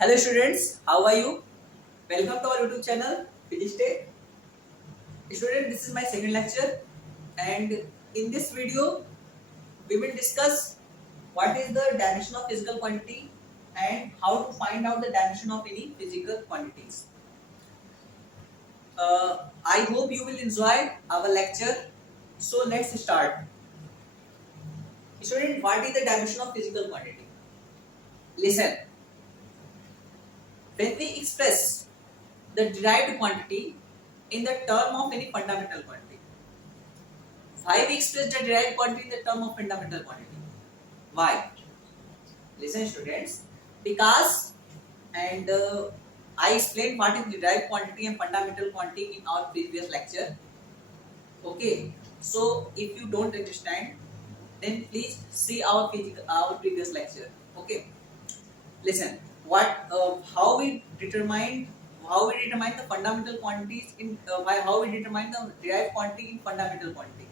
Hello students, how are you? Welcome to our YouTube channel, Physics Day. Student, this is my second lecture and in this video we will discuss what is the dimension of physical quantity and how to find out the dimension of any physical quantities. I hope you will enjoy our lecture. So let's start. Student, what is the dimension of physical quantity? Listen, when we express the derived quantity in the term of any fundamental quantity, why we express the derived quantity in the term of fundamental quantity? Why? Listen, students. Because and I explained what is derived quantity and fundamental quantity in our previous lecture. Okay. So if you don't understand, then please see our previous lecture. Okay. Listen. How we determine the fundamental quantities in how we determine the derived quantity in fundamental quantity,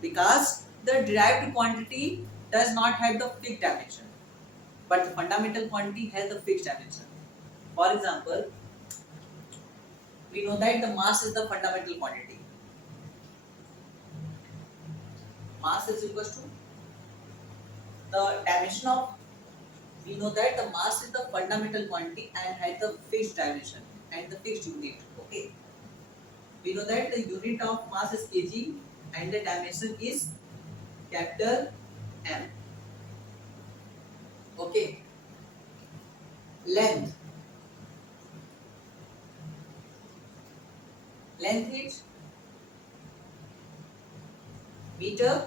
because the derived quantity does not have the fixed dimension, but the fundamental quantity has the fixed dimension. For example, we know that the mass is the fundamental quantity. Mass is equals to the dimension of, we know that the mass is the fundamental quantity and has the fixed dimension and the fixed unit. Okay, we know that the unit of mass is kg and the dimension is capital M. Okay, length is meter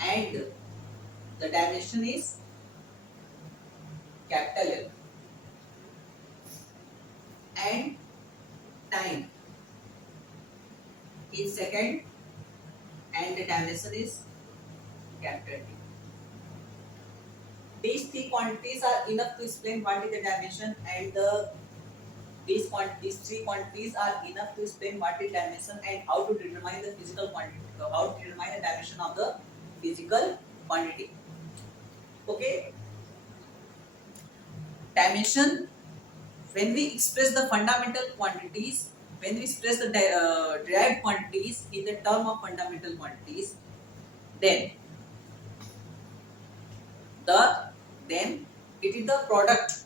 and the dimension is capital L, and time in second and the dimension is capital T. These three quantities are enough to explain what is the dimension, and these three quantities are enough to explain what is dimension and how to determine the physical quantity, how to determine the dimension of the physical quantity. Okay, dimension, when we express the fundamental quantities, when we express the derived quantities in the term of fundamental quantities, then the then it is the product,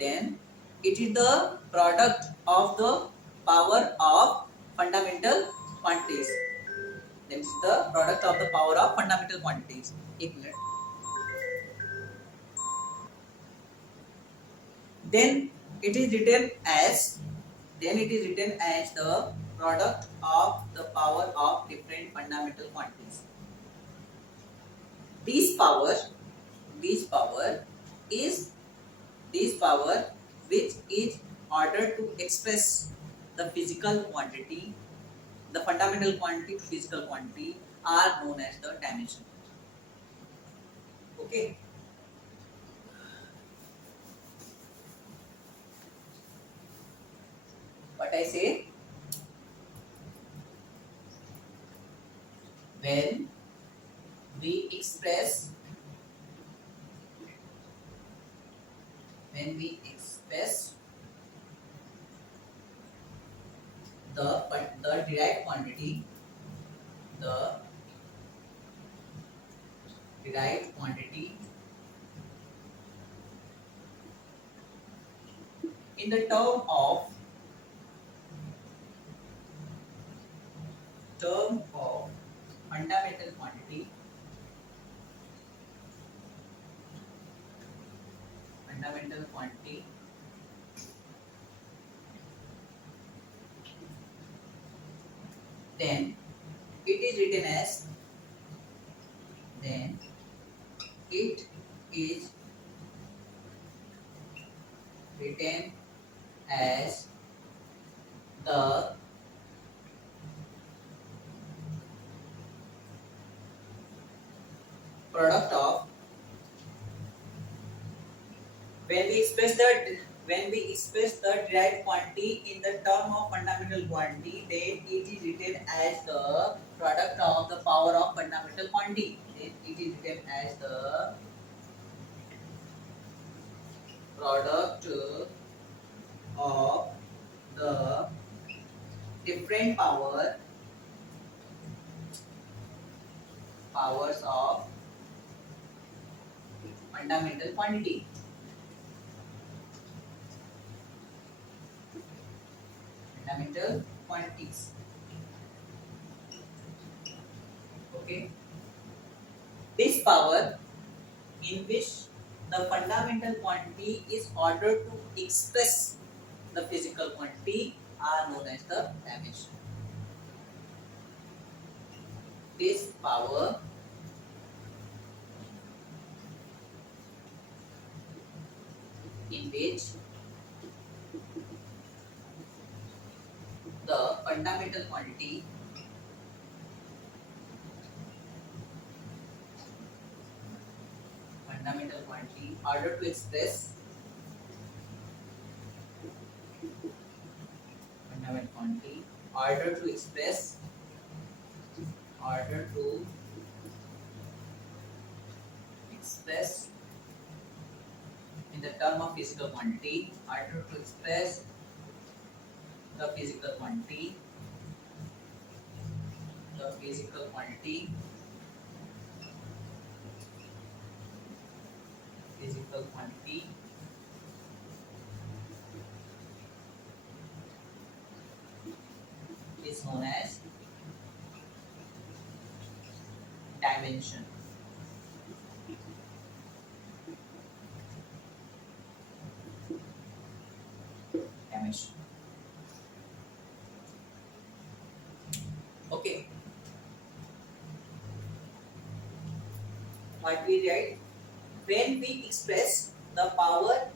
then it is the product of the power of fundamental quantities. That is the product of the power of fundamental quantities. एक minute. Then it is written as the product of the power of different fundamental quantities. This power this power is this power which is ordered to express the physical quantity, the fundamental quantity to physical quantity, are known as the dimension. Okay. What I say? When we express the derived quantity, the derived quantity in the term of fundamental quantity, then it is written as then it is written as the product of, when we express the derived quantity in the term of fundamental quantity, then it is written as the product of the power of fundamental quantity. Then it is written as the product of the different powers of fundamental quantity. Fundamental quantities. Okay. This power in which the fundamental quantity is ordered to express the physical quantity are known as the dimension. This power in which the fundamental quantity ordered to express fundamental quantity ordered to express ordered to express in the term of physical quantity, ordered to express the physical quantity, the physical quantity, physical quantity is known as dimension. Dimension. Okay. What we write? When we express the power,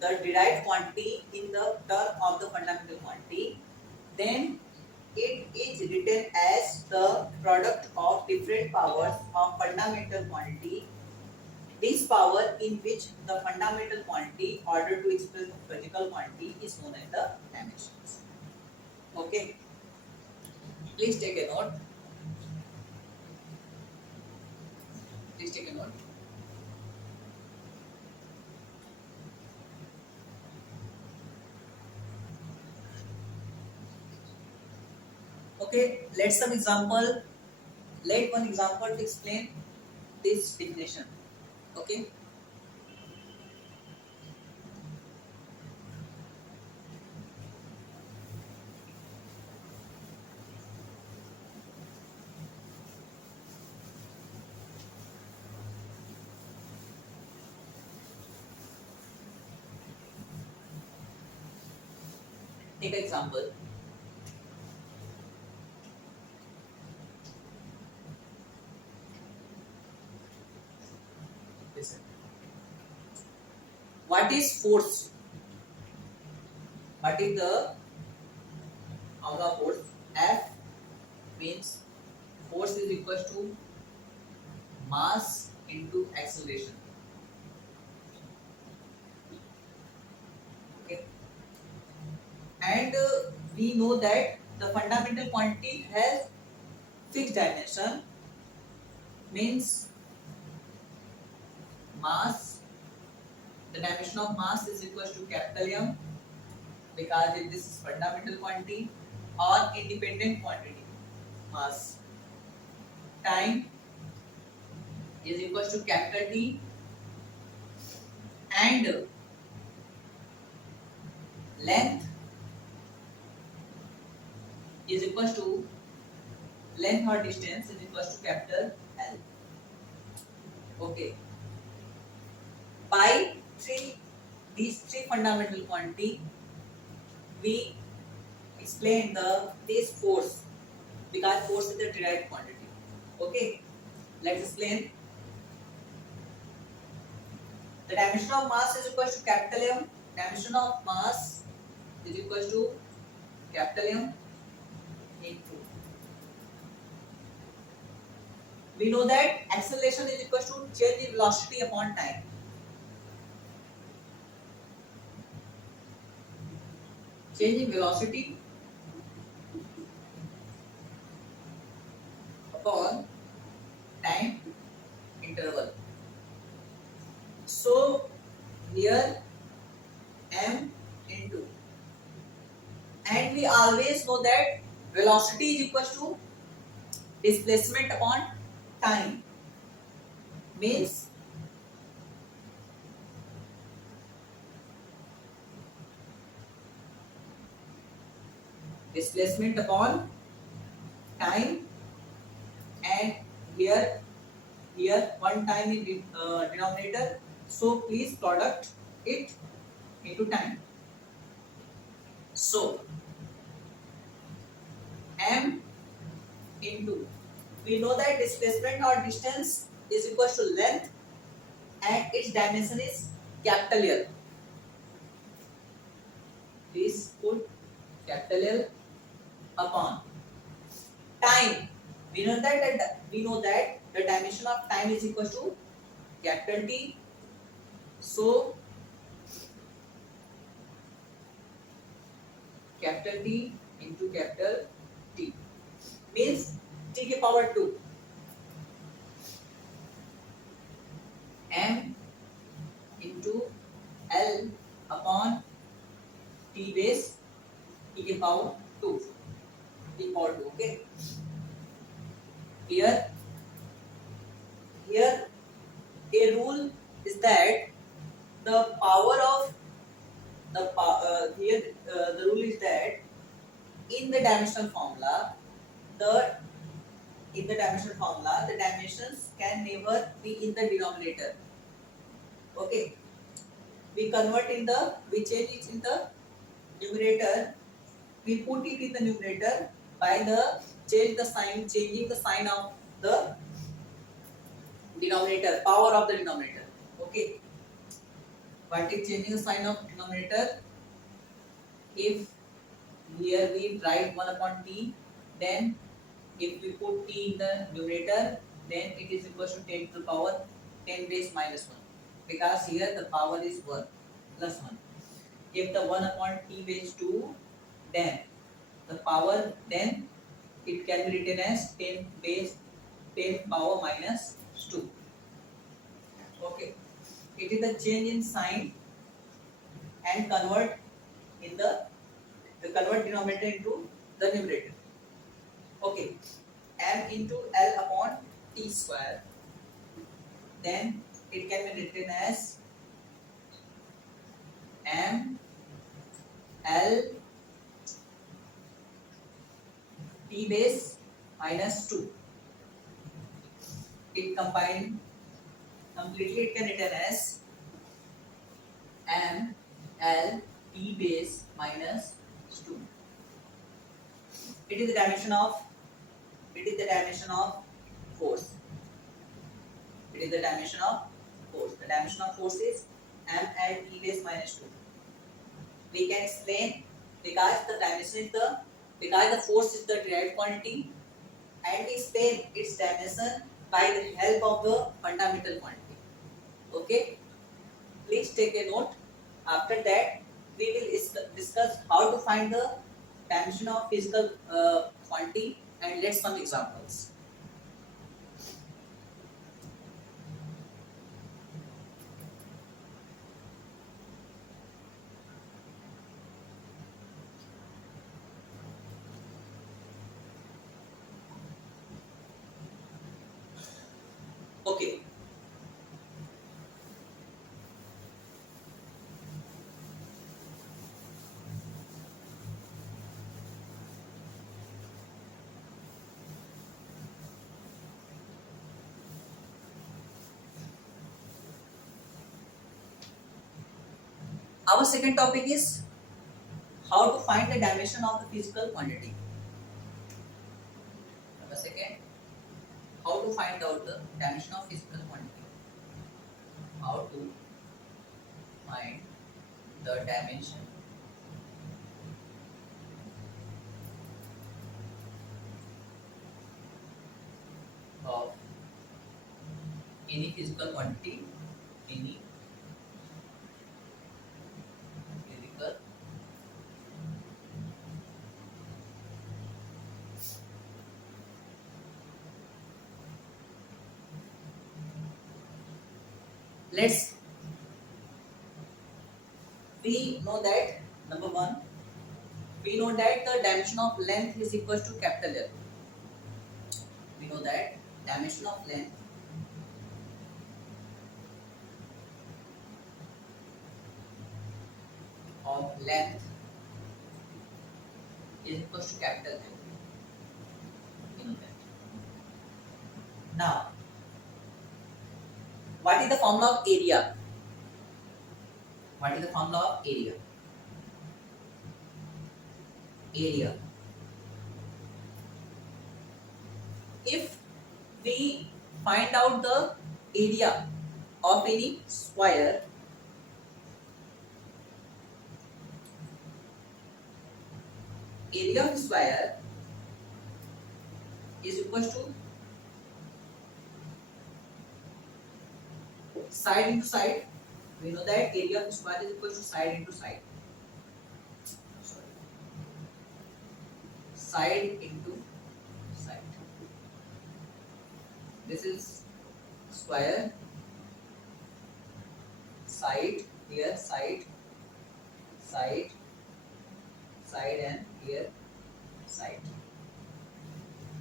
the derived quantity in the term of the fundamental quantity, then it is written as the product of different powers of fundamental quantity. This power in which the fundamental quantity ordered to express the physical quantity is known as the dimensions. Okay, please take a note. Please take a note. Okay, let some example. Let one example to explain this definition. Okay. Take an example. Listen. What is force? What is the formula force? F means force is equal to mass into acceleration. Okay. And we know that the fundamental quantity has fixed dimension, means mass, the dimension of mass is equal to capital M, because if this is fundamental quantity or independent quantity, mass. Time is equal to capital T, and length is equal to length or distance is equal to capital L. Okay. By these three fundamental quantity, we explain this force, because force is the derived quantity. Okay. Let's explain. The dimension of mass is equal to capital M. Dimension of mass is equal to capital M into. We know that acceleration is equal to change in velocity upon time. Change in velocity upon time interval. So here m into, and we always know that velocity is equal to displacement upon time, means displacement upon time, and here one time in denominator, so please product it into time. So m into, we know that displacement or distance is equal to length and its dimension is capital L. Please put capital L upon time. We know that the dimension of time is equal to capital T. So capital T into capital T means t के power 2 m into L upon t base t के power 2, t power 2. Okay, here a rule is that the power of the rule is that in the dimensional formula, the the dimensions can never be in the denominator. Okay, we change it in the numerator, we put it in the numerator by the changing the sign of the denominator, power of the denominator. Okay, what is changing the sign of denominator? If here we write 1 upon t, then if we put t in the numerator, then it is equal to 10 to the power 10 base minus 1, because here the power is 1 plus 1. If the 1 upon t base 2, then the power, then it can be written as 10 base 10 power minus 2. Okay, it is the change in sign and convert denominator into the numerator. Okay, m into L upon t square, then it can be written as m L t base minus 2. It combined completely, it can be written as m L t base minus 2. It is the dimension of force. It is the dimension of force. The dimension of force is m L t base minus 2. We can explain, because the force is the derived quantity, and we explain its dimension by the help of the fundamental quantity. Okay, please take a note. After that, we will discuss how to find the dimension of physical quantity, and let's some examples. Okay, our second topic is how to find the dimension of the physical quantity. Number second, how to find out the dimension of physical quantity. How to find the dimension of any physical quantity, any physical let's we know that number one, we know that the dimension of length is equal to capital L. We know that dimension of length is equal to capital L. We know that. Now, what is the formula of area? What is the formula of area? Area. If we find out the area of any square, area of square is equal to side into side. We know that area of square is equal to side into side. Sorry. Side into side. This is square, side, here side, side, side, and here side.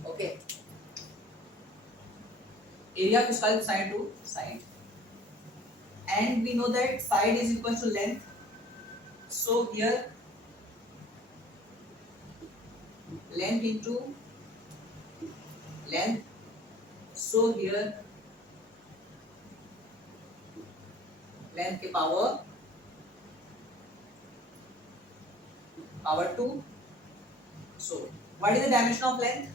Okay. Area of square is side to side. And we know that side is equal to length. So here length into length. So here length के power 2. So what is the dimension of length?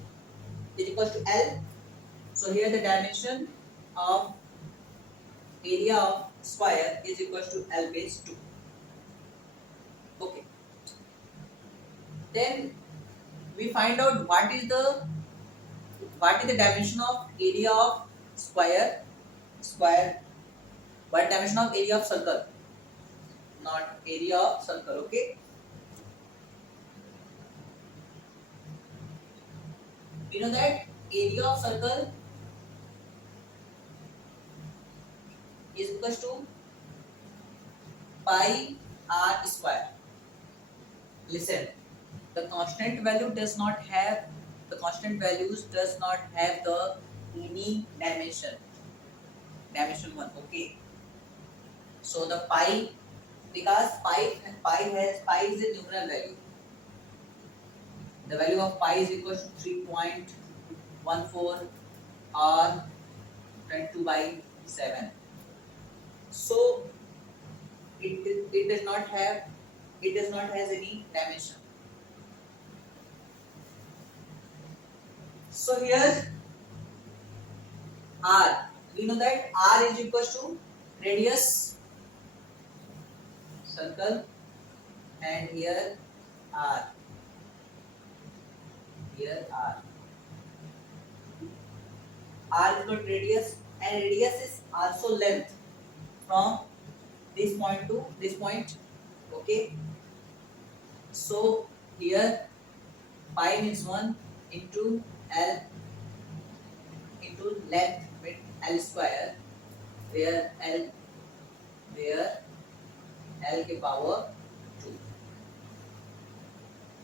Is equal to L. So here the dimension of area of square is equal to L base 2. Okay. Then we find out what is the dimension of area of square. What dimension of area of circle? Not area of circle. Okay. You know that area of circle is equal to pi r square. Listen, the constant values does not have the any dimension. Dimension 1. Okay. So the pi, because pi is a numeral value. The value of pi is equal to 3.14 or 22/7. So it does not have any dimension. So here r, we know that r is equal to radius circle, and here r. Here r is equal to radius, and radius is also length from this point to this point. Okay. So here pi means 1 into L into length with L square, where L के power 2.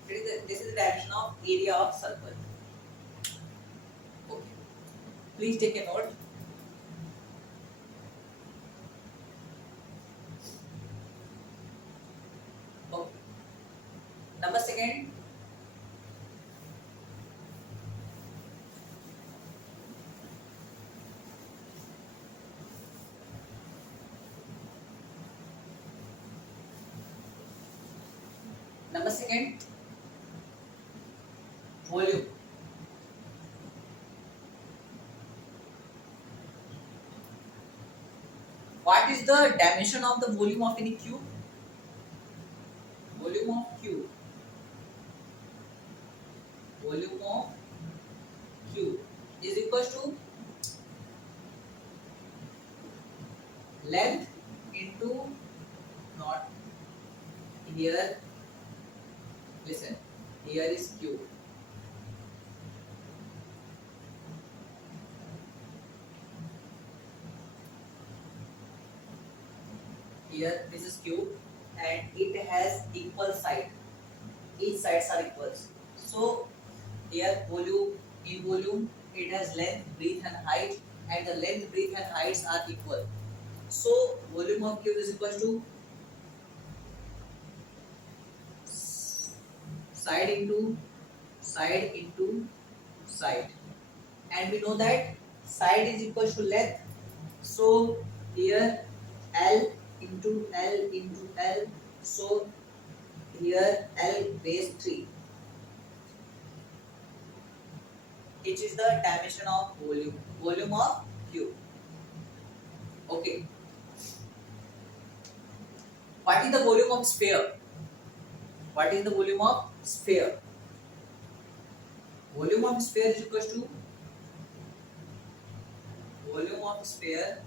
This is the dimension of area of circle. Okay. Please take a note. Okay. Number second. Volume. What is the dimension of the volume of any cube? Volume of cube is equal to length into, not here, listen, here is cube. Here this is cube, and it has equal side. Each sides are equals. So here volume, in volume it has length, breadth and height, and the length, breadth and heights are equal. So volume of cube is equal to side into side into side, and we know that side is equal to length. So here L into L into L. So here L base 3. It is the dimension of volume. Volume of cube. Okay. What is the volume of sphere? What is the volume of sphere? Volume of sphere is equal to volume of sphere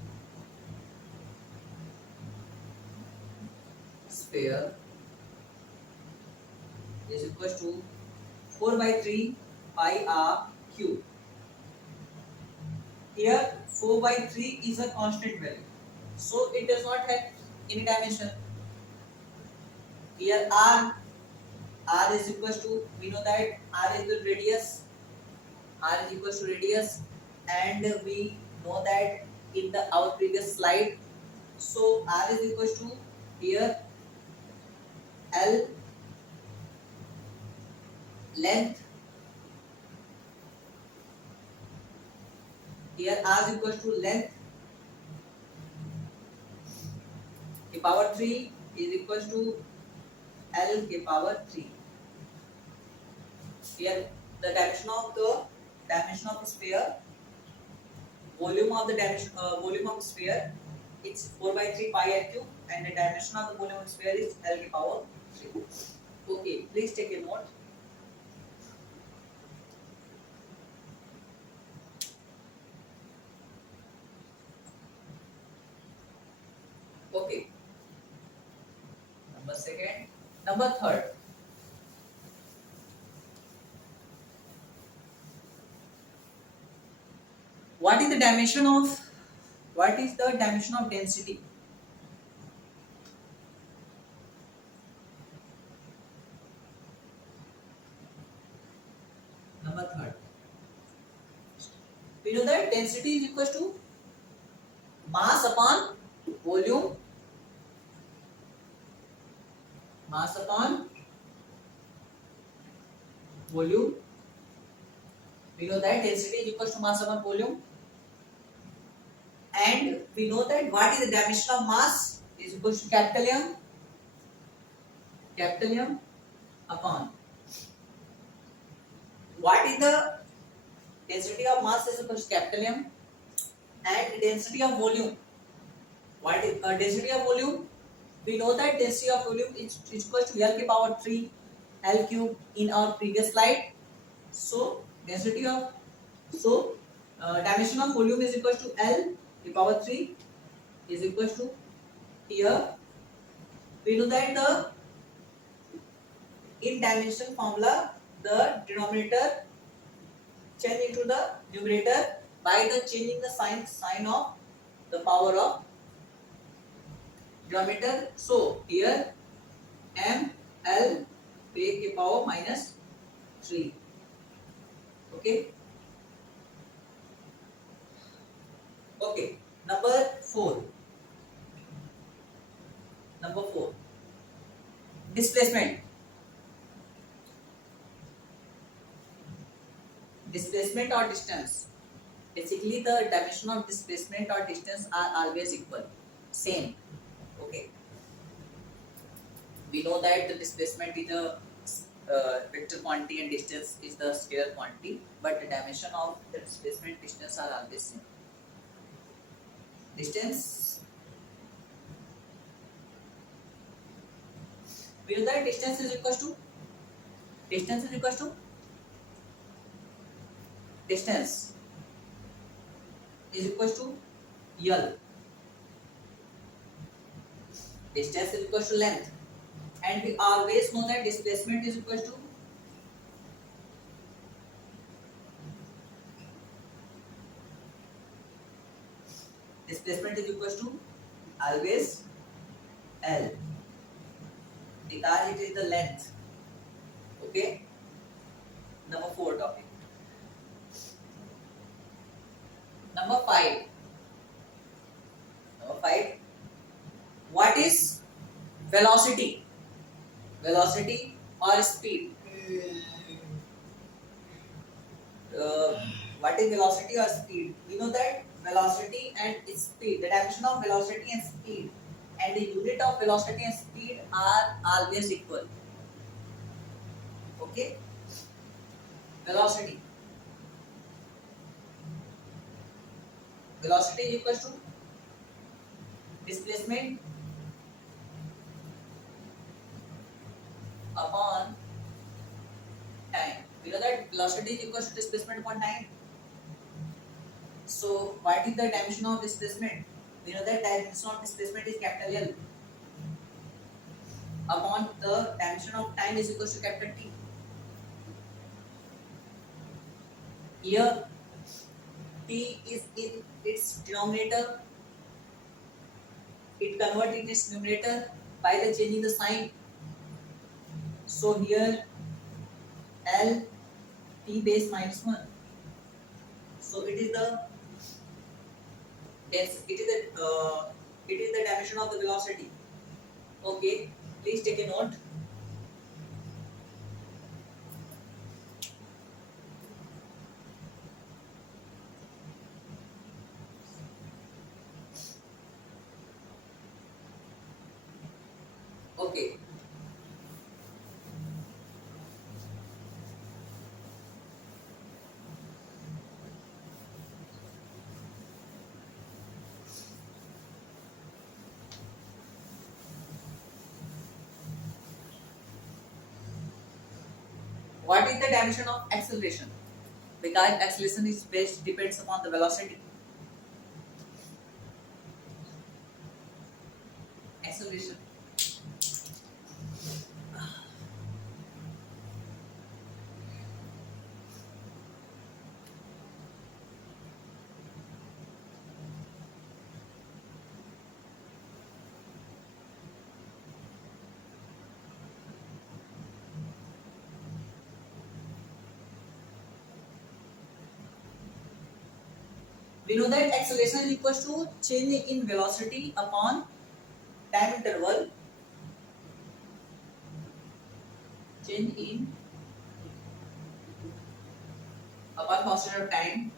is equal to 4 by 3 pi r cube. Here 4 by 3 is a constant value, so it does not have any dimension. Here r is equal to, we know that r is the radius, r is equal to radius, and we know that in the our previous slide. So r is equal to here L length, here r is equal to length k power 3 is equal to L k power 3. Here the dimension of the sphere, volume of the volume of sphere, it's 4 by 3 pi r cube, and the dimension of the volume of sphere is L k power 3. Okay, please take a note. Okay. Number second. Number third. What is the dimension of density? Number third. We know that density is equal to mass upon volume. Mass upon volume. We know that density is equal to mass upon volume. And we know that what is the dimension of mass is equal to capital M upon. What is the density of mass is equal to capital M, and density of volume. What is density of volume? We know that density of volume is equal to L k power 3 L cube in our previous slide. So dimension of volume is equal to L k power 3 is equal to, here we know that the in dimension formula the denominator change into the numerator by the changing the sign of the power of denominator. So here M L k power minus 3. Okay. Okay. Number 4. Displacement. Displacement or distance. Basically, the dimension of displacement or distance are always equal, same. Okay. We know that the displacement is a vector quantity and distance is the scalar quantity, but the dimension of the displacement distance are always same. Distance, we know that distance is equal to distance is equal to L. Distance is equal to length, and we always know that displacement is equal to always L. because it is the length. Okay. Number 4 topic. Number 5. Number 5. What is velocity? Velocity or speed? Uh, what is velocity or speed? We know that velocity and speed, the dimension of velocity and speed, and the unit of velocity and speed are always equal. Okay. Velocity. Velocity is equal to displacement upon time. We know that velocity is equal to displacement upon time. So what is the dimension of displacement? We know that dimension of displacement is capital L upon the dimension of time is equal to capital T. Here T is in its denominator. It converts in its numerator by the changing the sign. So here L T base minus 1. So it is the it is the dimension of the velocity. Okay, please take a note. Okay. What is the dimension of acceleration? Because acceleration is based depends upon the velocity. Acceleration. We know that acceleration is equal to change in velocity upon time interval. Change in upon constant of time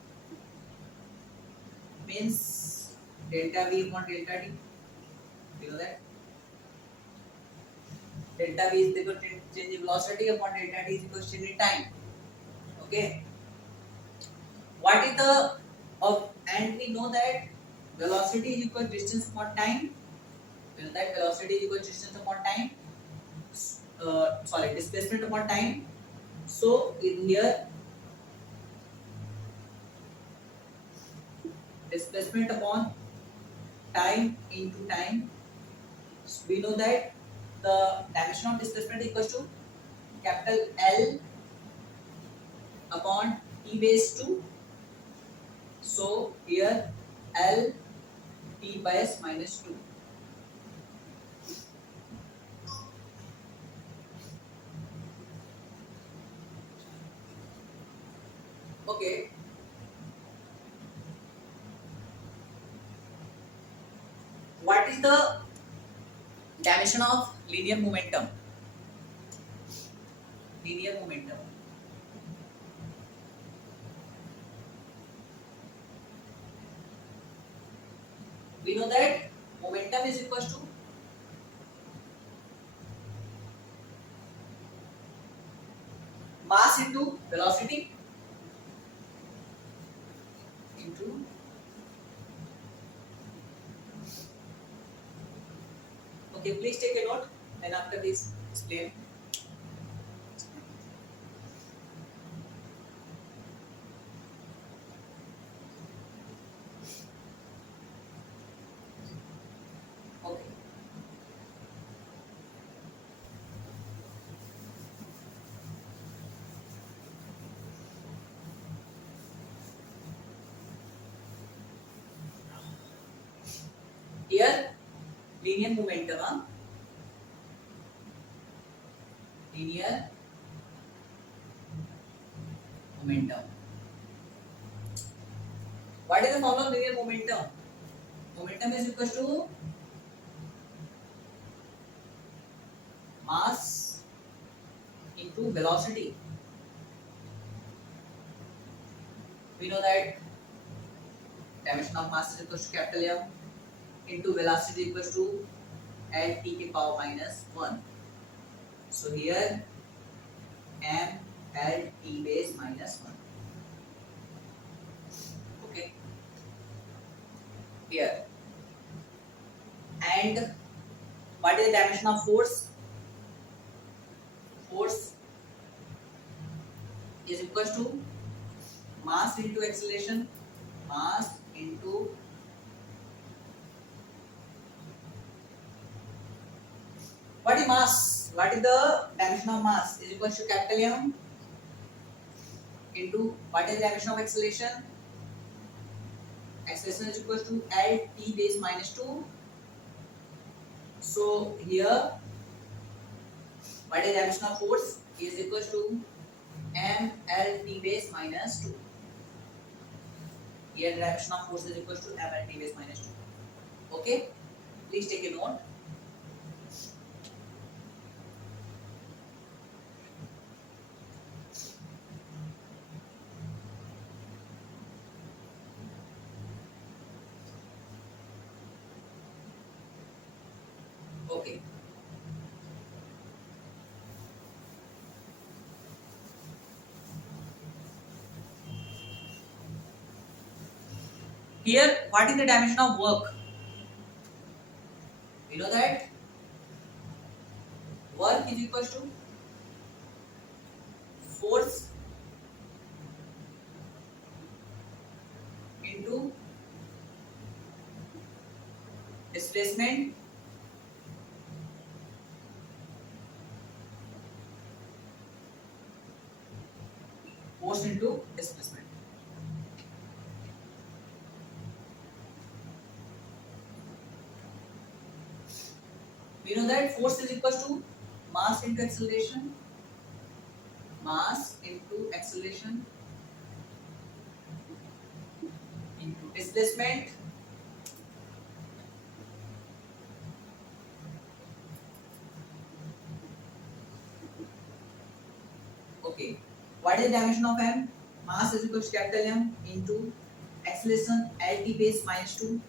means delta V upon delta T. You know that delta V is equal to change in velocity upon delta T is equal to change in time. Okay. What is the and we know that velocity is equal to distance upon time. We know that velocity is equal to distance upon time. Sorry, displacement upon time. So in here, displacement upon time into time. We know that the dimension of displacement is equal to capital L upon T base 2. So here L T base minus 2. Okay. What is the dimension of linear momentum? Linear momentum. We know that momentum is equal to mass into velocity into okay, please take a note and after this explain. Okay. Here linear momentum. linear momentum. What is the formula of linear momentum? Momentum is equal to mass into velocity. We know that dimension of mass is equal to capital M into velocity equals to L t के power minus 1. So here m L t base minus 1. Okay. Here. And what is the dimension of force? Force is equal to mass into acceleration. Mass into what is mass? What is the dimension of mass? Is equal to capital M into what is the dimension of acceleration? Acceleration is equal to L t base minus 2. So here, what is the dimension of force? Is equal to m L t base minus 2. Here the dimension of force is equal to m L t base minus 2. Okay, please take a note. Okay. Here, what is the dimension of work? We know that work is equal to force into displacement force into displacement. We know that force is equal to mass into acceleration, mass into acceleration into displacement okay. What is the dimension of m? Mass is equal to capital M into acceleration L t base minus 2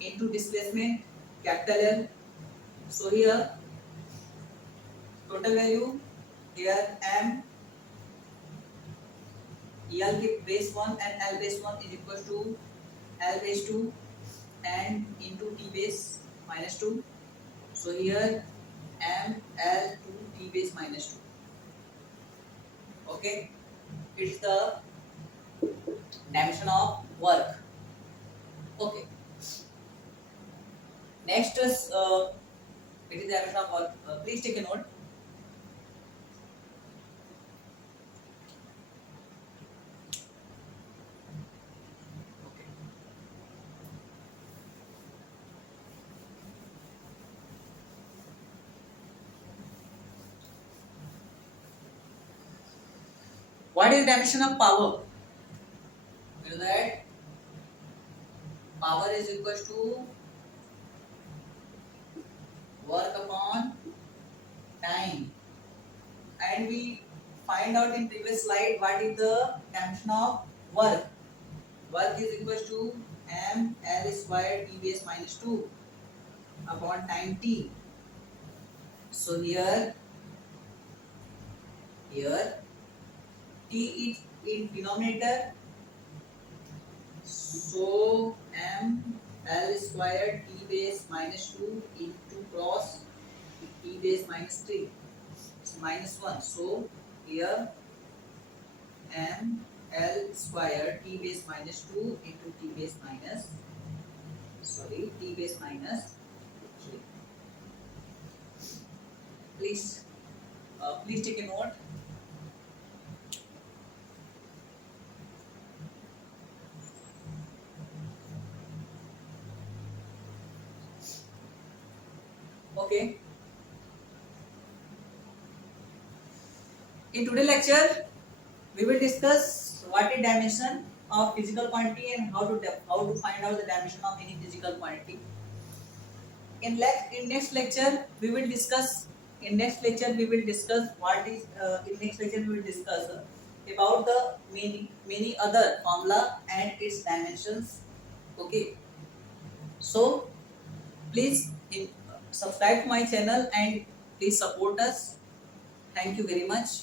into displacement capital L. So here total value here m L base 1 and L base 1 is equal to L base 2 and into T base minus 2. So here m L to T base minus 2. Okay, it's the dimension of work. Okay, next is it is the dimension of work. Please take a note. Okay. What is the dimension of power? You know that power is equal to work upon time, and we find out in previous slide what is the dimension of work. Work is equal to m L square t base minus 2 upon time t. So here t is in denominator, so m L square t base minus 2 into cross t base minus 3, it's minus 1. So here m L square t base minus 2 into t base minus t base minus 3. Please take a note. Okay. In today's lecture, we will discuss what is dimension of physical quantity and how to find out the dimension of any physical quantity. In next lecture we will discuss what is in next lecture we will discuss about the many other formula and its dimensions. Okay, so please subscribe to my channel and please support us. Thank you very much.